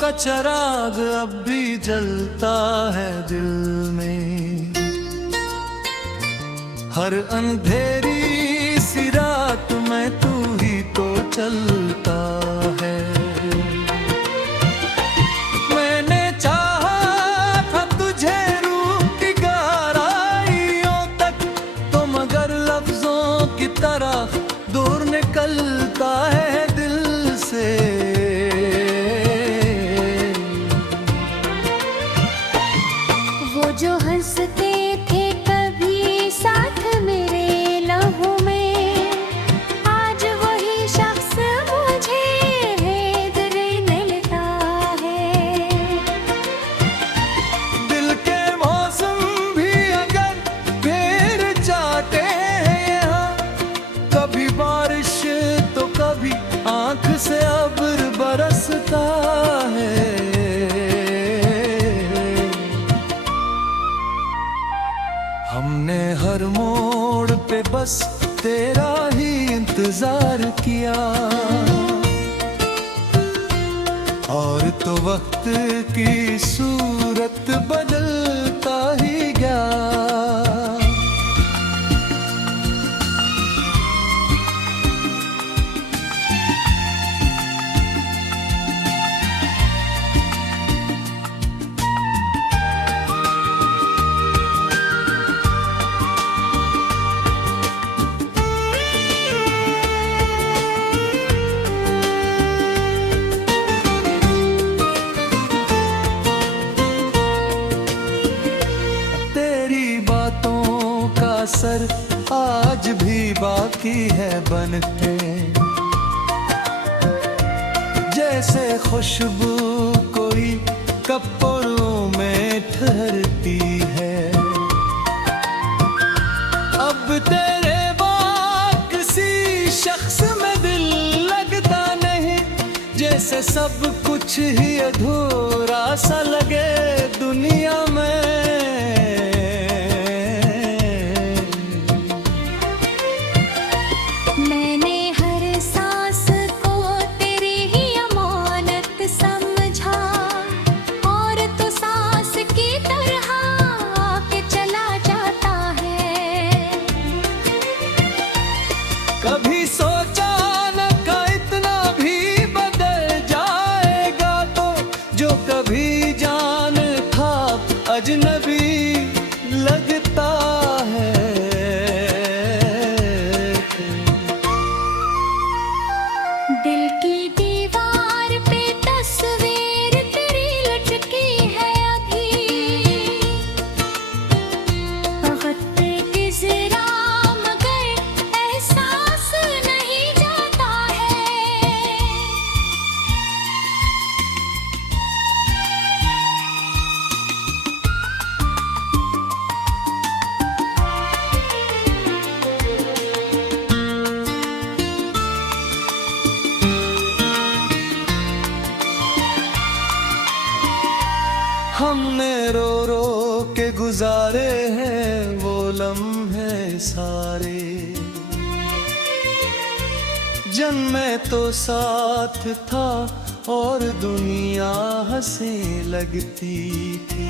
का चिराग अब भी जलता है दिल में। हर अंधेरी सी रात में तू ही तो चलता है। मैंने चाहा था तुझे रूह की गहराइयों तक, तो मगर लफ्जों की तरह दूर निकलता है दिल से। वो जो हंसते थे कभी साथ मेरे लम्हों में, आज वही शख्स मुझे भेद निकलता है। दिल के मौसम भी अगर फिर जाते हैं यहाँ, कभी बारिश तो कभी आंख से अब्र बरसता है। हमने हर मोड़ पे बस तेरा ही इंतजार किया, और तो वक्त की सूरत बदलता ही गया। असर आज भी बाकी है बनके, जैसे खुशबू कोई कपड़ों में ठहरती है। अब तेरे बाद किसी शख्स में दिल लगता नहीं, जैसे सब कुछ ही अधूरा सा लगे दुनिया में। कभी सोचा न था इतना भी बदल जाएगा, तो जो कभी जान था अजनबी लगता है। दिल की दीवार पे तस्वीर तेरी लटकी है अभी, वक्त की जरा हमने रो रो के गुजारे हैं वो लम्हे सारे, जन्मे तो साथ था और दुनिया हंसने लगती थी।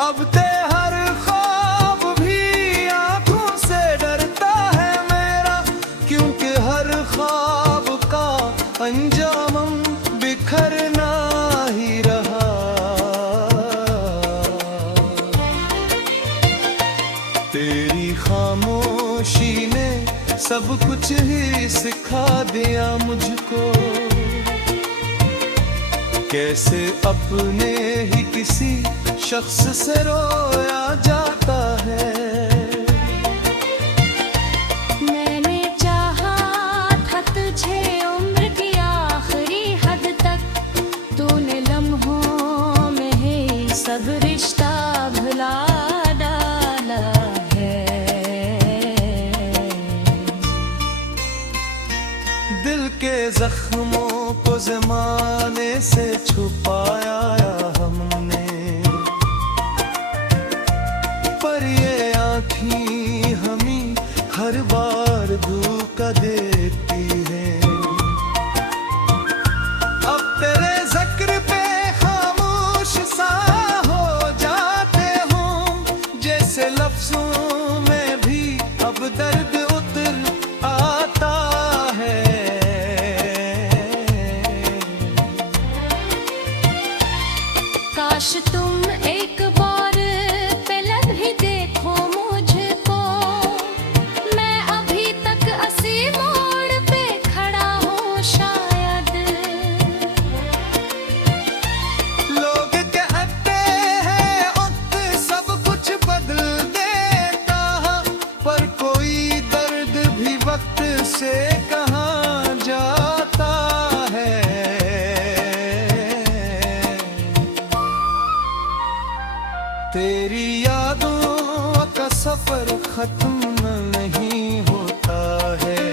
अब ते हर ख्वाब भी आंखों से डरता है मेरा, क्योंकि हर ख्वाब का अंजाम बिखरना ही रहा। तेरी खामोशी ने सब कुछ ही सिखा दिया मुझको, कैसे अपने ही किसी शख्स से रोया जाता है। मैंने चाहा था तुझे उम्र की आखिरी हद तक, तूने लम्हों में ही सब रिश्ता भुला डाला है। दिल के जख्मों को ज़माने से छुपाया हमने, पर ये आँखें हमें हर बार धोखा देती हैं। अब तेरे काश तुम एक बार पलक भी देखो मुझको, मैं अभी तक असी मोड़ पे खड़ा हूँ शायद। लोग कहते हैं वक्त सब कुछ बदल देता है, पर कोई दर्द भी वक्त से कहाँ जाता है। तेरी यादों का सफर खत्म नहीं होता है,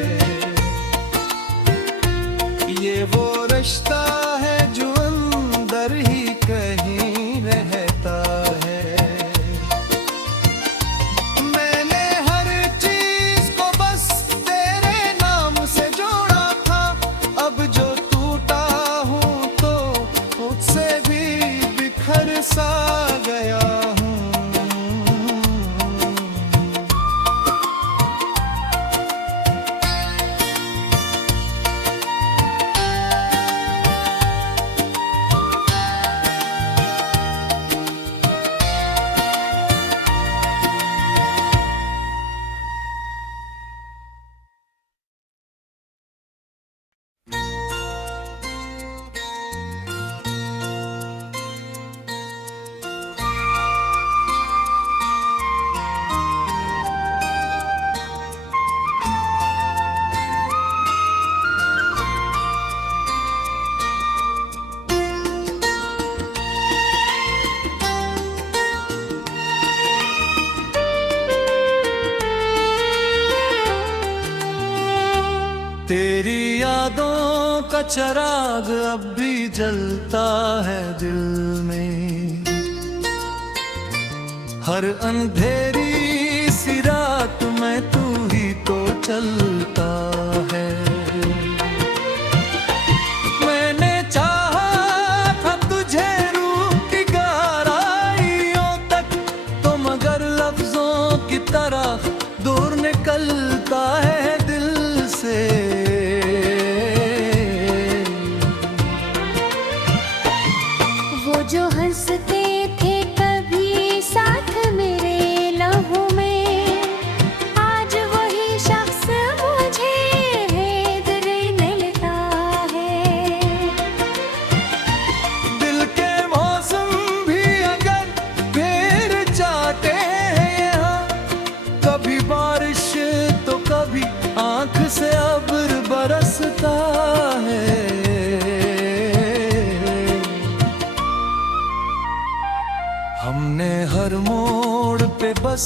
ये वो रिश्ता है जो अंदर ही कहीं रहता है। मैंने हर चीज को बस तेरे नाम से जोड़ा था, अब जो टूटा हूँ तो उससे भी बिखर सा गया हूँ। तेरी यादों का चिराग अब भी जलता है दिल में, हर अंधेरी सी रात में तू ही तो चलता है। मैंने चाहा था तुझे रूह की गहराइयों तक, तो मगर लफ्जों की तरह दूर निकलता है दिल से। वो जो हंसते थे कभी साथ मेरे लहू में, आज वही शख्स मुझे भेद मिलता है। दिल के मौसम भी अगर फिर जाते हैं यहाँ, कभी बारिश तो कभी आंख से अब्र बरसता है। हमने हर मोड़ पे बस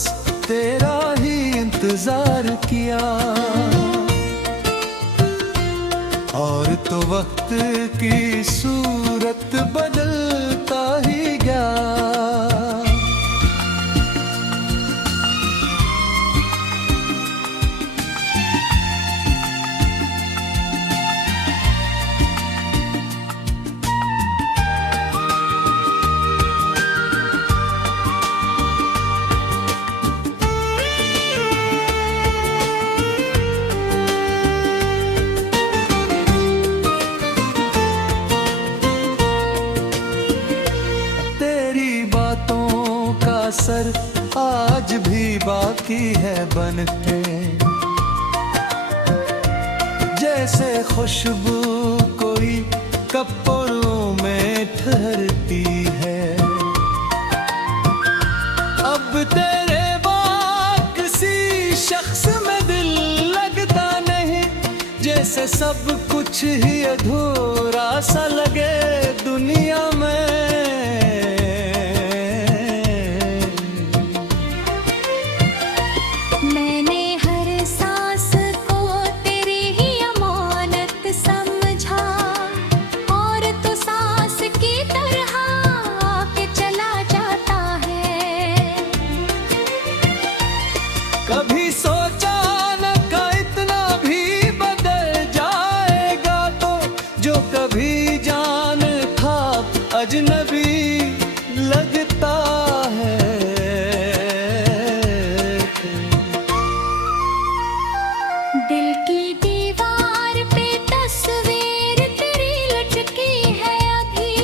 तेरा ही इंतजार किया, और तो वक्त की सूरत बदलता ही गया। असर आज भी बाकी है बनके, जैसे खुशबू कोई कपड़ों में ठहरती है। अब तेरे बाद किसी शख्स में दिल लगता नहीं, जैसे सब कुछ ही अधूरा सा लगे दुनिया में। कभी सोचा न था इतना भी बदल जाएगा, तो जो कभी जान था अजनबी लगता है। दिल की दीवार पे तस्वीर तेरी लटकी है अभी,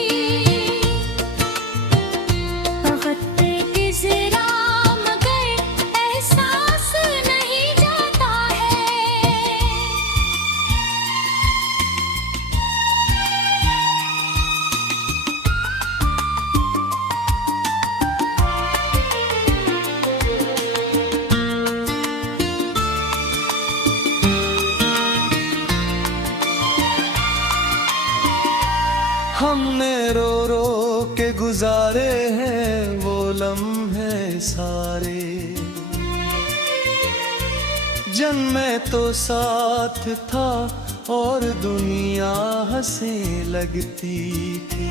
हमने रो रो के गुजारे हैं वो लम्हे सारे, जन्मे तो साथ था और दुनिया हंसने लगती थी।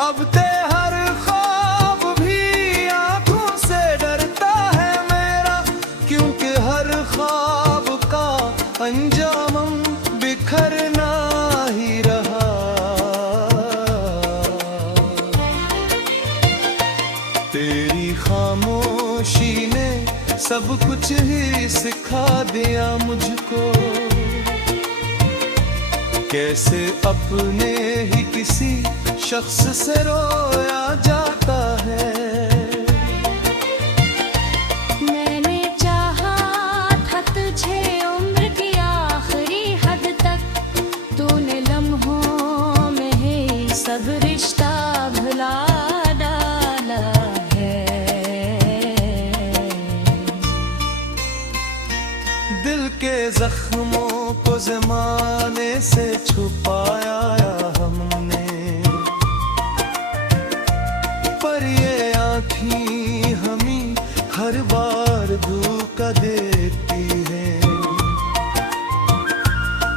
अब ते हर ख्वाब भी आंखों से डरता है मेरा, क्योंकि हर ख्वाब का अंजाम बिखरना ही रहा। तेरी खामोशी ने सब कुछ ही सिखा दिया मुझको, कैसे अपने ही किसी शख्स से रोया जाता है। मैंने चाहा था तुझे उम्र की आखिरी हद तक, तूने लम्हों में ही सब रिश्ता भुला डाला है। दिल के जख्मों को ज़माने से छुपाया हमने, पर ये आँखें हमें हर बार धोखा देती हैं।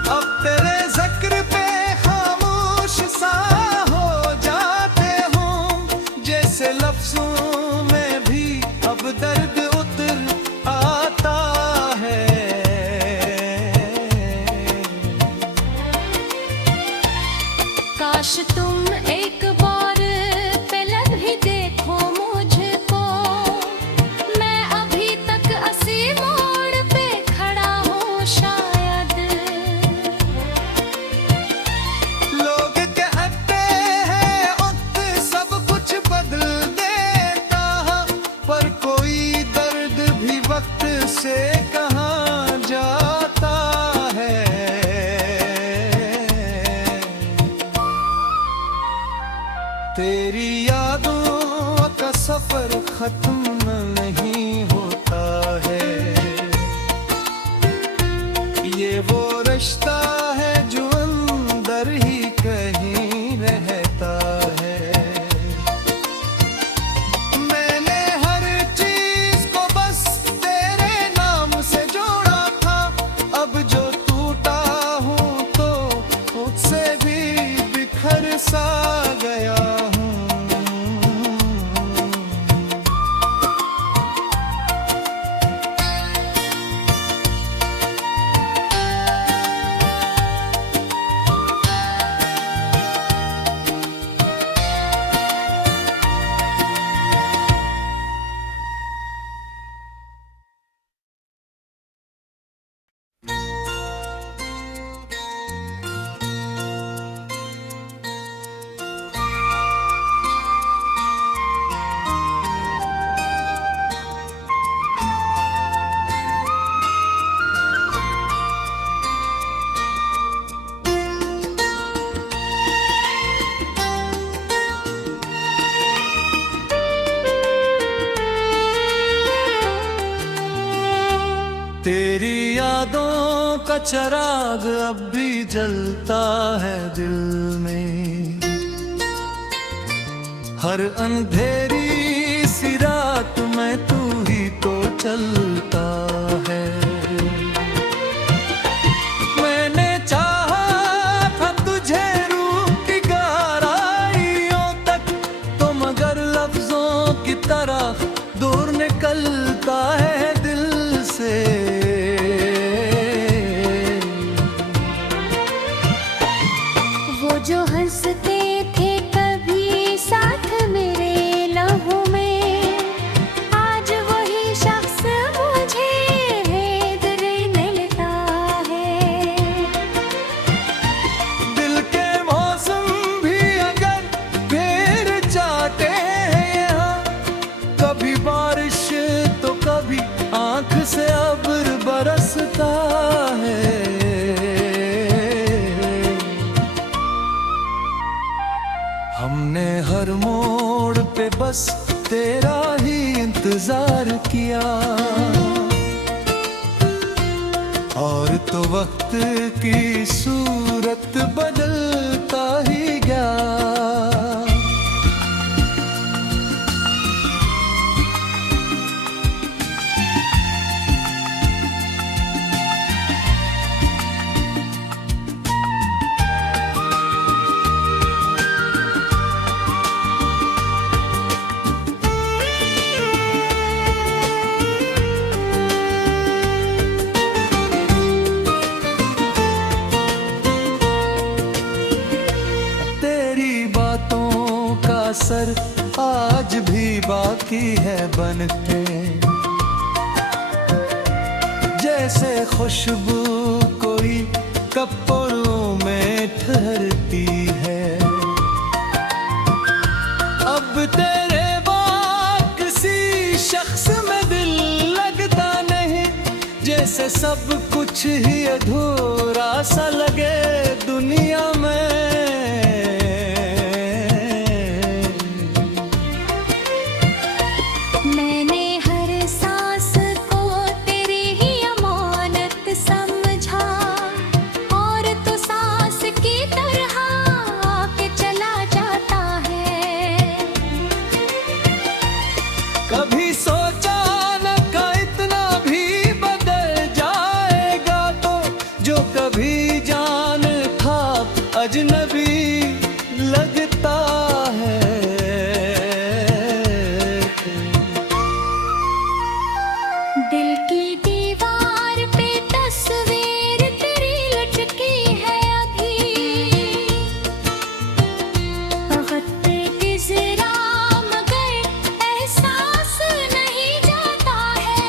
अब तेरे ज़िक्र पे खामोश सा हो जाते हूँ, जैसे लफ्ज़ों में भी अब दर्द उतर आता है। काश तुम एक बार पलक ही देखो मुझको, मैं अभी तक असी मोड़ पे खड़ा हूँ शायद। लोग कहते हैं वक्त सब कुछ बदल देता, पर कोई दर्द भी वक्त से कहाँ जाता है। तेरी यादों का सफर खत्म नहीं होता है, ये वो रिश्ता है जो अंदर ही कहीं रहता है। मैंने हर चीज को बस तेरे नाम से जोड़ा था, अब जो टूटा हूँ तो उससे भी बिखर सा गया हूँ। तेरी यादों का चिराग अब भी जलता है दिल में, हर अंधेरी सी रात में तू ही तो चलता है। मैंने चाहा था तुझे रूह की गहराइयों तक, तो मगर लफ्जों की तरह दूर निकलता है दिल से। वो जो हंसते थे कभी साथ मेरे लम्हों में, आज वही शख्स मुझे भेद मिलता है। दिल के मौसम भी अगर फिर जाते हैं यहाँ, कभी बारिश तो कभी आँख से अब्र बरसता है। हमने हर मोड़ पे बस तेरा ही इंतजार किया, और तो वक्त की सूरत बदलता असर आज भी बाकी है बनके। जैसे खुशबू कोई कपड़ों में ठहरती है, अब तेरे बाद किसी शख्स में दिल लगता नहीं। जैसे सब कुछ ही अधूरा सा लगे दुनिया में। मैंने हर सांस को तेरी ही अमानत समझा, और तो सांस की तरह आके चला जाता है। कभी सोचा न का इतना भी बदल जाएगा, तो जो कभी जान था अजनबी लगता है। दिल की दीवार पे तस्वीर तेरी लटकी है अभी, वक्त पे गुजरा मगर एहसास नहीं जाता है।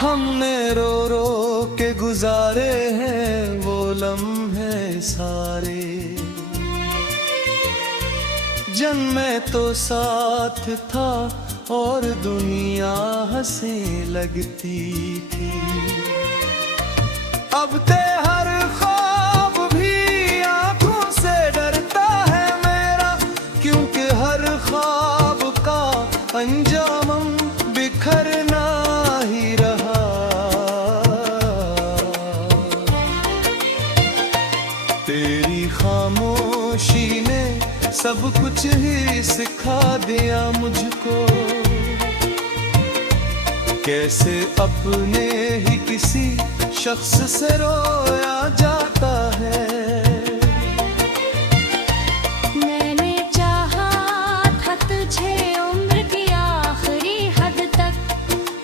हमने रो रो के गुजारे हैं वो लम्हे सारे, जन्मे तो साथ था और दुनिया हंसने लगती थी। अब ते हर ख्वाब भी आंखों से डरता है मेरा, क्योंकि हर ख्वाब का अंजाम बिखरना ही रहा। तेरी खामोशी ने सब कुछ ही सिखा दिया मुझको, कैसे अपने ही किसी शख्स से रोया जाता है। मैंने चाहा था तुझे उम्र की आखिरी हद तक,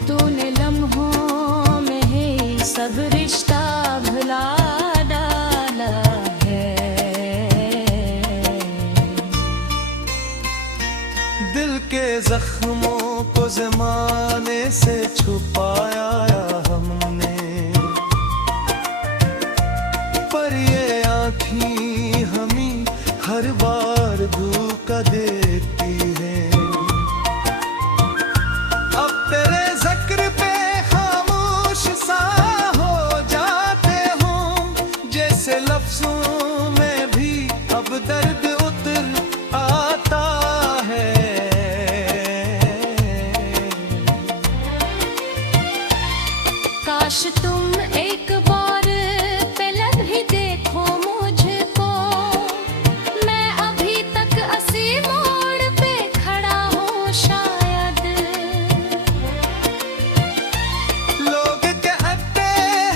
तूने लम्हों में ही सब रिश्ता भुला डाला है। दिल के जख्मों को ज़माने से छुपाया हमने, पर ये आँखें हमें हर बार धोखा देती हैं। अब तेरे जिक्र पे खामोश सा हो जाते हूँ, जैसे लफ्जों में भी अब दर्द उतर आता है। काश तुम एक बार पलक भी देखो मुझको, मैं अभी तक असी मोड़ पे खड़ा हूँ शायद। लोग कहते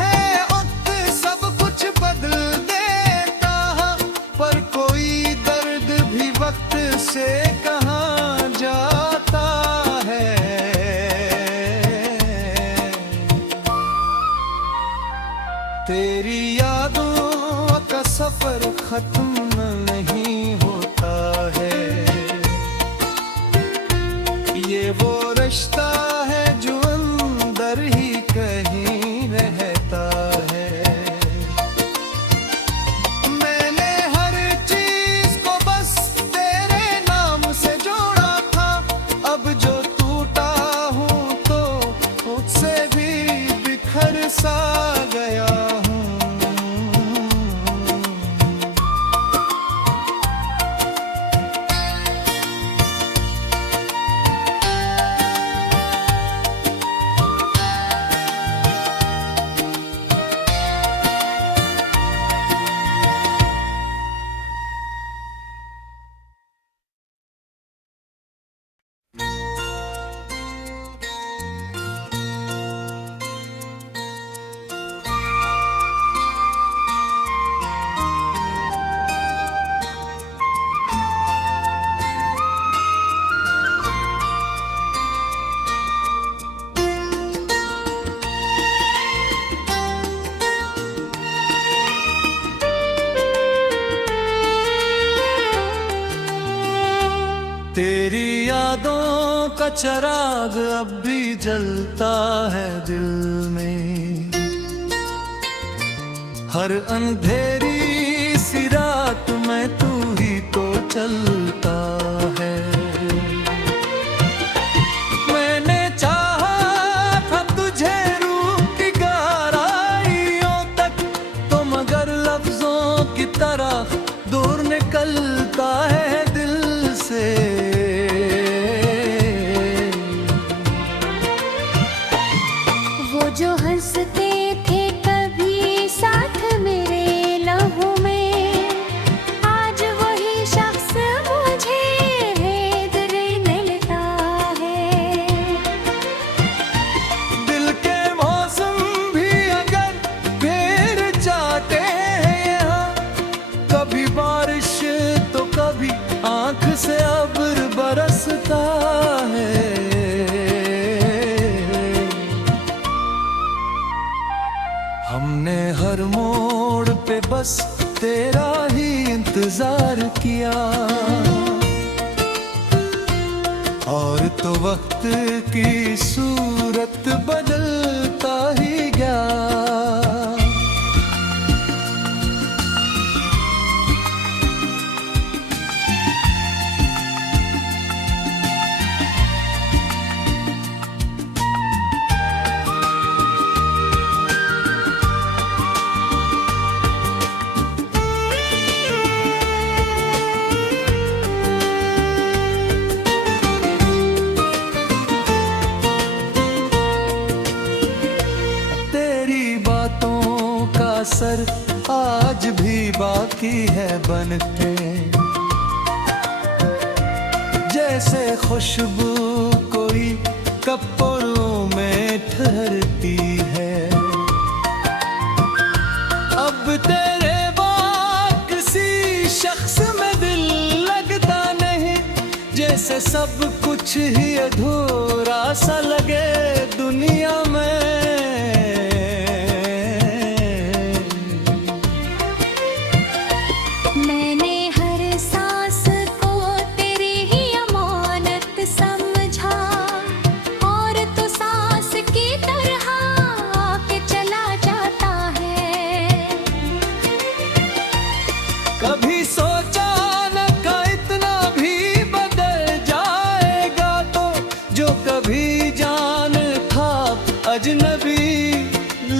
हैं वक्त सब कुछ बदल देता है, पर कोई दर्द भी वक्त से कहाँ जाता है। तेरी यादों का सफर खत्म नहीं होता है, ये वो रिश्ता है जो अंदर ही कहीं रहता है। मैंने हर चीज को बस तेरे नाम से जोड़ा था, अब जो टूटा हूँ तो उससे भी बिखर सा गया हूँ। का चराग अब भी जलता है दिल में। हर अंधेरी सी रात में तू ही तो चलता है। मैंने चाहा था तुझे रूह की गहराइयों तक, तो मगर लफ्जों की तरह दूर निकलता है दिल से। वो जो हंसते थे कभी साथ मेरे लम्हों में, आज वही शख्स मुझे भेद मिलता है। दिल के मौसम भी अगर फेर जाते हैं यहाँ, कभी बारिश तो कभी आंख से अब्र बरसता है। हमने हर मोड़ पे बस तेरा ही इंतजार किया, और तो वक्त की सूरत बदलता ही गया। असर आज भी बाकी है बनके, जैसे खुशबू कोई कपड़ों में ठहरती है। अब तेरे बाद किसी शख्स में दिल लगता नहीं, जैसे सब कुछ ही अधूरा सा लगे दुनिया में। कभी सोचा न था इतना भी बदल जाएगा, तो जो कभी जान था अजनबी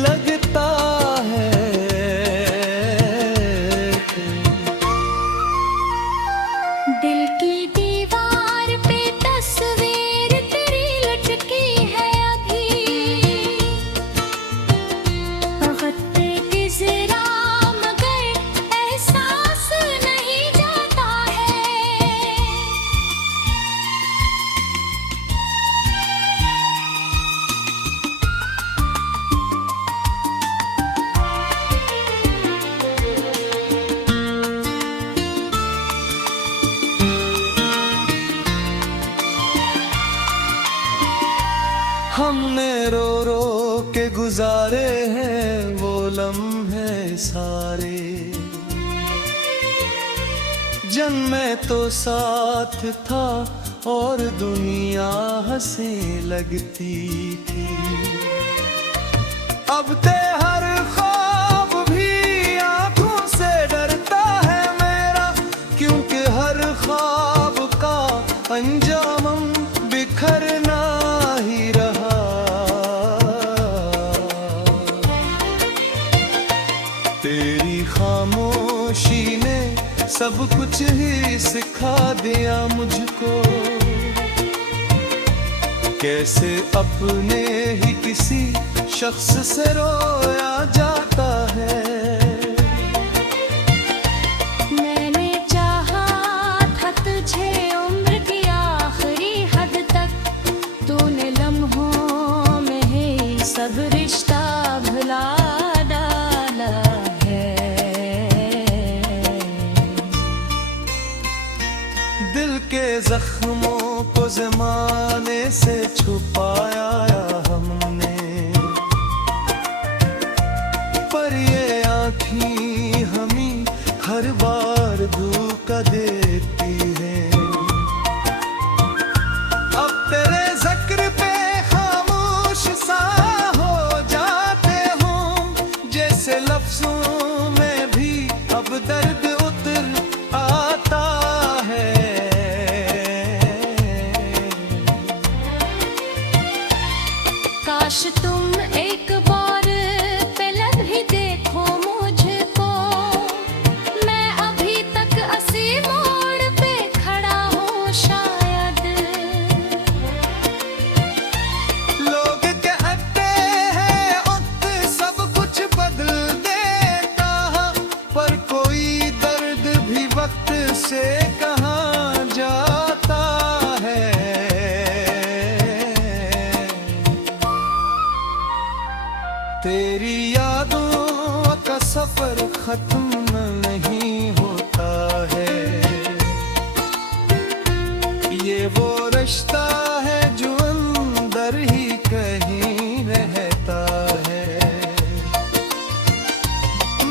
लगता है। दिल की दीवार पे तस्वीर तेरी लटकी है अभी, वक्त की जरा मगर एहसास नहीं जाता है। हमने रो रो के गुजारे हैं वो लम्हे सारे, जन्मे तो साथ था और दुनिया हंसने लगती थी। अब ते हर ख्वाब भी आंखों से डरता है मेरा, क्योंकि हर ख्वाब का अंजाम बिखरना ही रहा। तेरी खामोशी ने सब कुछ ही सिखा दिया मुझको, कैसे अपने ही किसी शख्स से रोया जाता है। मैंने चाहा था तुझे उम्र की आखिरी हद तक, तूने लम्हों में ही सब रिश्ता भुला डाला है। दिल के जख्मों को ज़माने से छुपाया हमने, पर ये आँखें हमें हर बार धोखा देती हैं। अब तेरे से कहाँ जाता है। तेरी यादों का सफर खत्म नहीं होता है। ये वो रिश्ता है जो अंदर ही कहीं रहता है।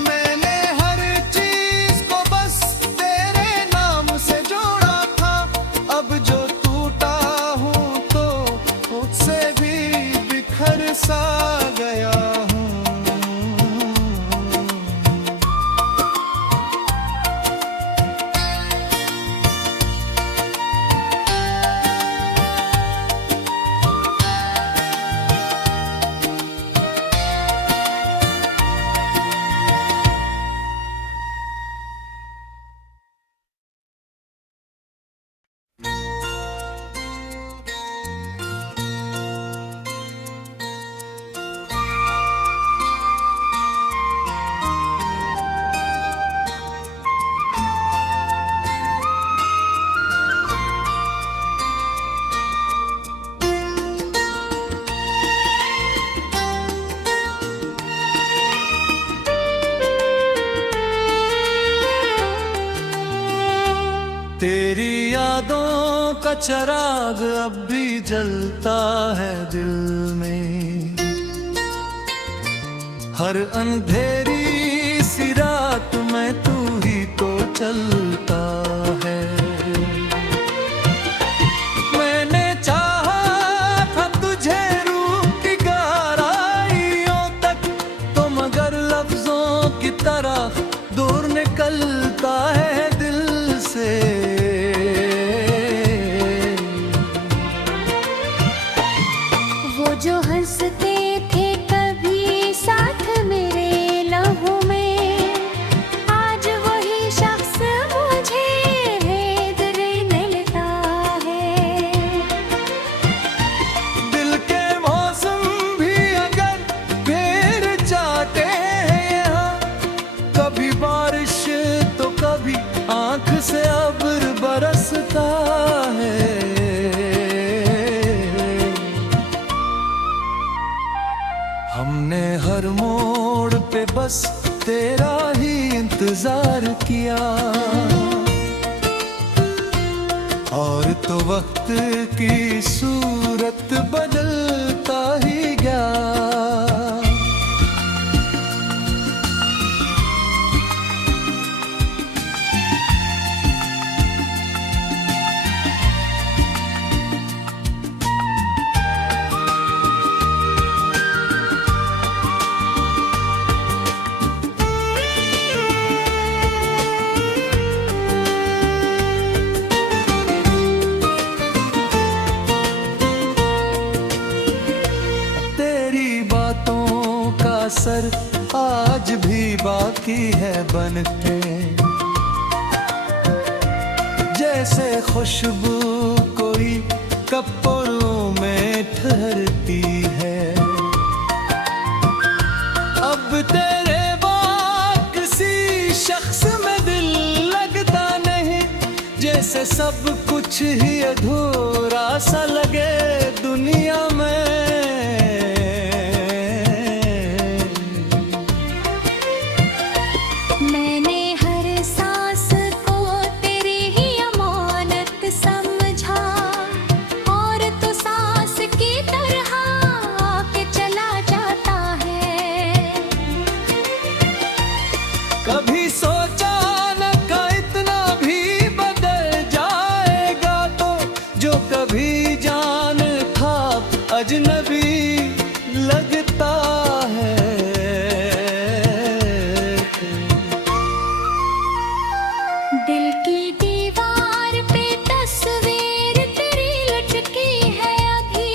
मैंने हर चीज को बस तेरे नाम से जोड़ा था। अब जो टूटा हूँ तो उससे भी बिखर सा गया हूँ। तेरी यादों का चिराग अब भी जलता है दिल में। हर अंधेरी सी रात में तू ही तो चलता है। मैंने चाहा था तुझे रूह की गहराइयों तक, तो मगर लफ्जों की तरह दूर निकलता है दिल से। वो जो हंसते थे कभी साथ मेरे लम्हों में, आज वही शख्स मुझे भेद मिलता है। दिल के मौसम भी अगर फिर जाते हैं यहाँ, कभी बारिश तो कभी आँख से अब्र बरसता है। हमने हर मोड़ पे बस तेरा ही इंतजार किया, और तो वक्त की सूरत बदलता ही गया। असर आज भी बाकी है बनके, जैसे खुशबू कोई कपड़ों में ठहरती है। अब तेरे बाद किसी शख्स में दिल लगता नहीं, जैसे सब कुछ ही अधूरा सा लगे दुनिया में। कभी सोचा न था इतना भी बदल जाएगा, तो जो कभी जान था अजनबी लगता है। दिल की दीवार पे तस्वीर तेरी लटकी है अभी,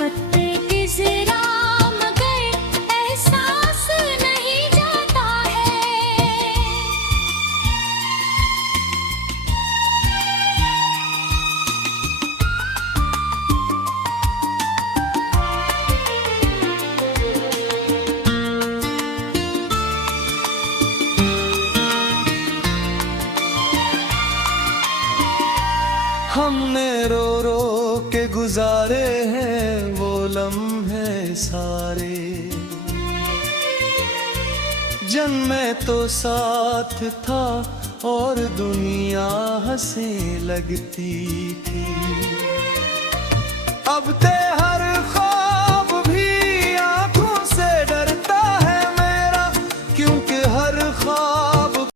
वक्त गुजरा मगर एहसास नहीं गुजारे हैं वो लम्हे सारे। जन्मे तो साथ था और दुनिया हंसने लगती थी। अब तेरे